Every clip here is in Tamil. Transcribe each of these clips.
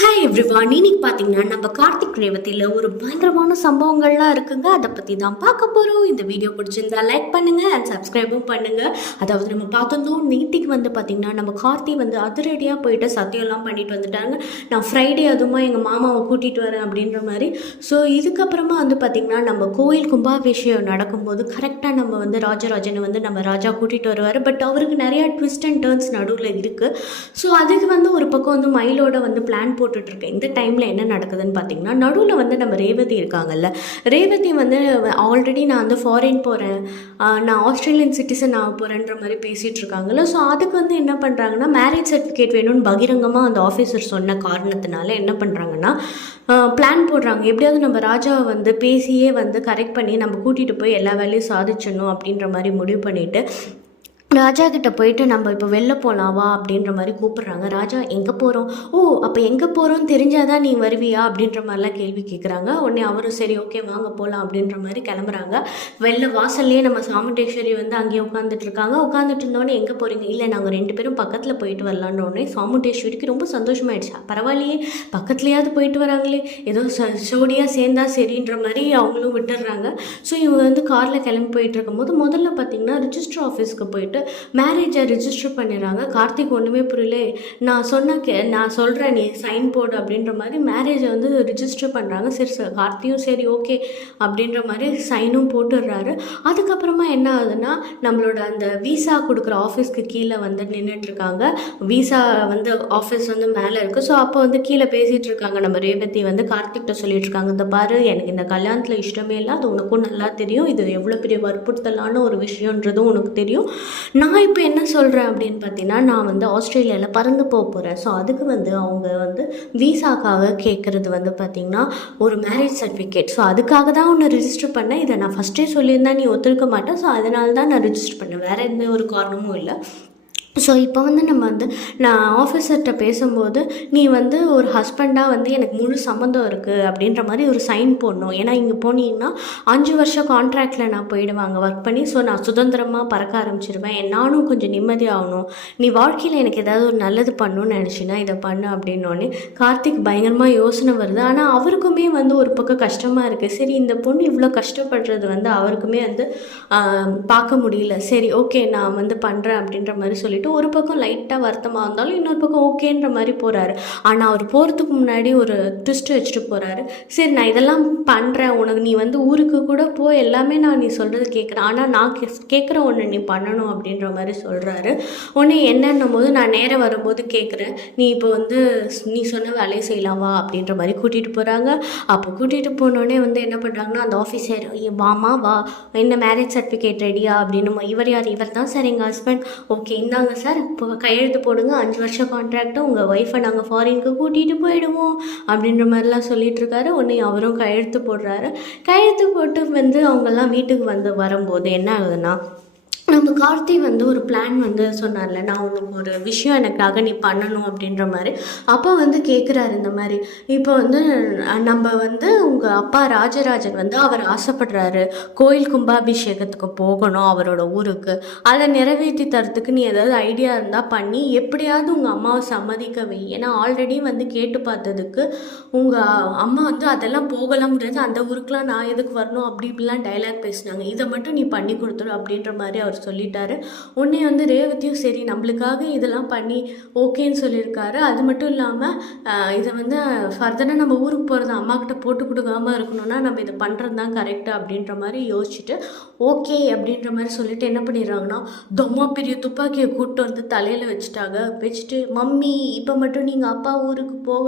ஹாய் எவ்ரிவான், இன்னைக்கு பார்த்தீங்கன்னா நம்ம கார்த்திக் ரேவதியில் ஒரு பயங்கரமான சம்பவங்கள்லாம் இருக்குங்க. அதை பற்றி தான் பார்க்க போகிறோம். இந்த வீடியோ பிடிச்சிருந்தா லைக் பண்ணுங்கள் அண்ட் சப்ஸ்கிரைபும் பண்ணுங்கள். அதாவது நம்ம பார்த்துருந்தோம் நேற்றுக்கு வந்து பார்த்திங்கன்னா நம்ம கார்த்தி வந்து அதிரடியாக போயிட்டு சத்தியம்லாம் பண்ணிட்டு வந்துட்டாங்க. நான் ஃப்ரைடே அதுவுமா எங்கள் மாமாவை கூட்டிகிட்டு வரேன் அப்படின்ற மாதிரி. ஸோ இதுக்கப்புறமா வந்து பார்த்திங்கன்னா நம்ம கோயில் கும்பாபிஷேகம் நடக்கும்போது கரெக்டாக நம்ம வந்து ராஜராஜனை வந்து நம்ம ராஜா கூட்டிகிட்டு வருவார். பட் அவருக்கு நிறையா ட்விஸ்ட் அண்ட் டர்ன்ஸ் நடுவில் இருக்குது. ஸோ அதுக்கு வந்து ஒரு பக்கம் வந்து மயிலோட வந்து பிளான் போட்டுட்ருக்கேன். இந்த டைமில் என்ன நடக்குதுன்னு பார்த்தீங்கன்னா, நடுவில் வந்து நம்ம ரேவதி இருக்காங்கல்ல, ரேவதி வந்து ஆல்ரெடி நான் வந்து ஃபாரின் போகிறேன், நான் ஆஸ்திரேலியன் சிட்டிசன் ஆக போகிறேன்ற மாதிரி பேசிகிட்டு இருக்காங்கல்ல. ஸோ அதுக்கு வந்து என்ன பண்ணுறாங்கன்னா, மேரேஜ் சர்டிஃபிகேட் வேணும்னு பகிரங்கமாக அந்த ஆஃபீஸர் சொன்ன காரணத்தினால என்ன பண்ணுறாங்கன்னா பிளான் போடுறாங்க. எப்படியாவது நம்ம ராஜாவை வந்து பேசியே வந்து கரெக்ட் பண்ணி நம்ம கூட்டிகிட்டு போய் எல்லா வேலையும் சாதிச்சிடணும் அப்படின்ற மாதிரி முடிவு பண்ணிவிட்டு ராஜா கிட்ட போயிட்டு நம்ம இப்போ வெளில போகலாம் வா அப்படின்ற மாதிரி கூப்பிட்றாங்க. ராஜா எங்கே போகிறோம்? ஓ, அப்போ எங்கே போகிறோன்னு தெரிஞ்சாதான் நீ வருவியா அப்படின்ற மாதிரிலாம் கேள்வி கேட்குறாங்க. உடனே அவரும் சரி ஓகே வாங்க போகலாம் அப்படின்ற மாதிரி கிளம்புறாங்க. வெளில வாசல்லையே நம்ம சாமுண்டேஸ்வரி வந்து அங்கேயே உட்காந்துட்டு இருக்காங்க. உட்காந்துட்டு இருந்தோடனே எங்கே போகிறீங்க? இல்லை நாங்கள் 2 பேரும் பக்கத்தில் போயிட்டு வரலான்னு உடனே சாமுண்டேஸ்வரிக்கு ரொம்ப சந்தோஷமாயிடுச்சு. பரவாயில்லையே பக்கத்துலையாவது போயிட்டு வராங்களே, ஏதோ ஜோடியாக சேர்ந்தா சரின்ற மாதிரி அவங்களும் விட்டுடுறாங்க. ஸோ இவங்க வந்து காரில் கிளம்பி போயிட்டு இருக்கும்போது முதல்ல பார்த்திங்கன்னா ரிஜிஸ்டர் ஆஃபீஸ்க்கு போயிட்டு மேரேஜை ரிஜிஸ்டர் பண்ணிடுறாங்க. கார்த்திக் ஒன்றுமே புரியல. நான் சொல்கிறேன் நீ சைன் போடு அப்படின்ற மாதிரி மேரேஜை வந்து ரிஜிஸ்டர் பண்ணுறாங்க. சரி சார், கார்த்தியும் சரி ஓகே அப்படின்ற மாதிரி சைனும் போட்டுடுறாரு. அதுக்கப்புறமா என்ன ஆகுதுன்னா, நம்மளோட அந்த விசா கொடுக்குற ஆஃபீஸ்க்கு கீழே வந்து நின்றுட்டுருக்காங்க. விசா வந்து ஆஃபீஸ் வந்து மேலே இருக்குது. ஸோ அப்போ வந்து கீழே பேசிகிட்டு இருக்காங்க. நம்ம ரேவதி வந்து கார்த்திக்கிட்ட சொல்லிட்டு இருக்காங்க, இந்த பாரு எனக்கு இந்த கல்யாணத்தில் இஷ்டமே இல்லை, அது உனக்கும் நல்லா தெரியும், இது எவ்வளோ பெரிய வற்புறுத்தலான ஒரு விஷயன்றதும் உனக்கு தெரியும். நான் இப்போ என்ன சொல்கிறேன் அப்படின்னு பார்த்தீங்கன்னா, நான் வந்து ஆஸ்திரேலியாவில் பறந்து போகிறேன். ஸோ அதுக்கு வந்து அவங்க வந்து விசாக்காக கேட்குறது வந்து பார்த்திங்கன்னா ஒரு மேரேஜ் சர்டிஃபிகேட். ஸோ அதுக்காக தான் ஒன்று ரிஜிஸ்டர் பண்ணேன். இதை நான் ஃபஸ்ட்டே சொல்லியிருந்தேன் நீ ஒத்துருக்க மாட்டேன். ஸோ அதனால தான் நான் ரிஜிஸ்டர் பண்ணேன், வேறு எந்த ஒரு காரணமும் இல்லை. ஸோ இப்போ வந்து நம்ம வந்து நான் ஆஃபீஸர்கிட்ட பேசும்போது நீ வந்து ஒரு ஹஸ்பண்டாக வந்து எனக்கு முழு சம்மந்தம் இருக்குது அப்படின்ற மாதிரி ஒரு சைன் போடணும். ஏன்னா இங்கே போனீங்கன்னா 5 வருஷம் கான்ட்ராக்டில் நான் போயிடுவாங்க ஒர்க் பண்ணி. ஸோ நான் சுதந்திரமாக பறக்க ஆரம்பிச்சிருவேன். நானும் கொஞ்சம் நிம்மதியாகணும். நீ வாழ்க்கையில் எனக்கு ஏதாவது ஒரு நல்லது பண்ணணும்னு நினச்சின்னா இதை பண்ணு அப்படின்னோடனே கார்த்திக் பயங்கரமாக யோசனை வருது. ஆனால் அவருக்குமே வந்து ஒரு பக்கம் கஷ்டமாக இருக்குது. சரி இந்த பொண்ணு இவ்வளோ கஷ்டப்படுறது வந்து அவருக்குமே வந்து பார்க்க முடியல. சரி ஓகே நான் வந்து பண்ணுறேன் அப்படின்ற மாதிரி சொல்லிட்டு ஒரு பக்கம் லைட்டாக வருத்தமாக இருந்தாலும் இன்னொரு பக்கம் ஓகேன்ற மாதிரி போகிறாரு. ஆனால் அவர் போகிறதுக்கு முன்னாடி ஒரு ட்விஸ்ட் வச்சுட்டு போகிறாரு. சரி நான் இதெல்லாம் பண்ணுறேன், உனக்கு நீ வந்து ஊருக்கு கூட போ, எல்லாமே நான் நீ சொல்கிறது கேட்குறேன், ஆனால் நான் கேட்குற ஒன்று நீ பண்ணணும் அப்படின்ற மாதிரி சொல்கிறாரு. உடனே என்னன்னும் போது நான் நேரம் வரும்போது கேட்குறேன், நீ இப்போ வந்து நீ சொன்ன வேலையை செய்யலாம் வா அப்படின்ற மாதிரி கூட்டிகிட்டு போகிறாங்க. அப்போ கூட்டிகிட்டு போனோடனே வந்து என்ன பண்ணுறாங்கன்னா அந்த ஆஃபீஸர் வாமா வா, என்ன மேரேஜ் சர்டிஃபிகேட் ரெடியா அப்படின்னு. இவர் யார்? இவர் தான் சார் எங்கள் ஹஸ்பண்ட். ஓகே இந்தாங்க சார், இப்போ கையெழுத்து போடுங்க, 5 வருஷம் கான்ட்ராக்டை உங்கள் ஒய்ஃபை நாங்கள் ஃபாரினுக்கு கூட்டிகிட்டு போயிடுவோம் அப்படின்ற மாதிரிலாம் சொல்லிட்டு இருக்காரு. உடனே அவரும் கையெழுத்து போடுறாரு. கையெழுத்து போட்டு வந்து அவங்கெல்லாம் வீட்டுக்கு வந்து வரும்போது என்ன ஆகுதுன்னா, நம்ம கார்த்தி வந்து ஒரு பிளான் வந்து சொன்னார்ல, நான் உனக்கு ஒரு விஷயம் எனக்காக நீ பண்ணணும் அப்படின்ற மாதிரி. அப்போ வந்து கேட்குறாரு இந்த மாதிரி, இப்போ வந்து நம்ம வந்து உங்கள் அப்பா ராஜராஜன் வந்து அவர் ஆசைப்படுறாரு கோயில் கும்பாபிஷேகத்துக்கு போகணும் அவரோட ஊருக்கு. அதை நிறைவேற்றி தரத்துக்கு நீ ஏதாவது ஐடியா இருந்தால் பண்ணி எப்படியாவது உங்கள் அம்மாவை சம்மதிக்க வை. ஏன்னா ஆல்ரெடி வந்து கேட்டு பார்த்ததுக்கு உங்கள் அம்மா வந்து அதெல்லாம் போகலாம் முடியாது, அந்த ஊருக்குலாம் நான் எதுக்கு வரணும் அப்படி இப்படிலாம் டைலாக் பேசினாங்க, இதை மட்டும் நீ பண்ணி கொடுத்துரு அப்படின்ற மாதிரி அவர் சொல்லிட்டாரு. உடனே வந்து ரேவதியும் சரி நம்மளுக்காக இதெல்லாம் பண்ணி ஓகேன்னு சொல்லியிருக்காரு. அது மட்டும் இல்லாமல் இதை வந்து ஃபர்தராக நம்ம ஊருக்கு போகிறது அம்மா கிட்ட போட்டு கொடுக்காமல் இருக்கணும்னா நம்ம இதை பண்ணுறது தான் கரெக்டு அப்படின்ற மாதிரி யோசிச்சுட்டு ஓகே அப்படின்ற மாதிரி சொல்லிட்டு என்ன பண்ணிடுறாங்கன்னா, ரொம்ப பெரிய துப்பாக்கியை கூப்பிட்டு வந்து தலையில் வச்சுட்டு மம்மி இப்போ மட்டும் நீங்கள் அப்பா ஊருக்கு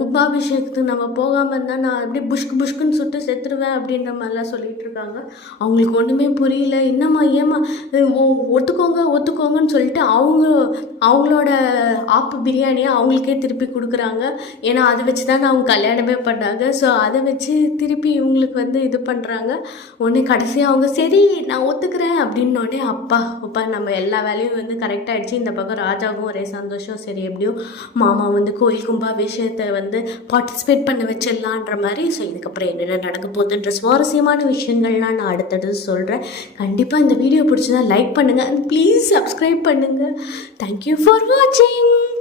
கும்பாபிஷேகத்துக்கு நம்ம போகாமல் இருந்தால் நான் அப்படியே புஷ்குன்னு சுட்டு செத்துருவேன் அப்படின்ற மாதிரிலாம் சொல்லிட்டு இருக்காங்க. அவங்களுக்கு ஒன்றுமே புரியல. என்னம்மா ஏம்மா ஒத்துக்கோங்கன்னு சொல்லிட்டு அவங்களோட ஆப்பு பிரியாணியை அவங்களுக்கே திருப்பி கொடுக்குறாங்க. ஏன்னா அதை வச்சு தான் அவங்க கல்யாணமே பண்ணாங்க. ஸோ அதை வச்சு திருப்பி இவங்களுக்கு வந்து இது பண்ணுறாங்க. உடனே கடைசியாக அவங்க சரி நான் ஒத்துக்கிறேன் அப்படின்னோடனே அப்பா நம்ம எல்லா வேலையும் வந்து கரெக்டாகிடுச்சு. இந்த பக்கம் ராஜாவும் ஒரே சந்தோஷம். சரி எப்படியும் மாமா வந்து கோயில் கும்பாபிஷேகத்தை வந்து பார்ட்டிசிபேட் பண்ண வச்சிடலான்ற மாதிரி. ஸோ இதுக்கப்புறம் என்னென்ன நடக்க போகுதுன்ற சுவாரஸ்யமான விஷயங்கள்லாம் நான் அடுத்தடுத்து சொல்கிறேன். கண்டிப்பாக இந்த வீடியோ பிடிச்சதா லைக் பண்ணுங்கள் அண்ட் ப்ளீஸ் சப்ஸ்கிரைப் பண்ணுங்கள். தேங்க்யூ ஃபார் வாட்சிங்.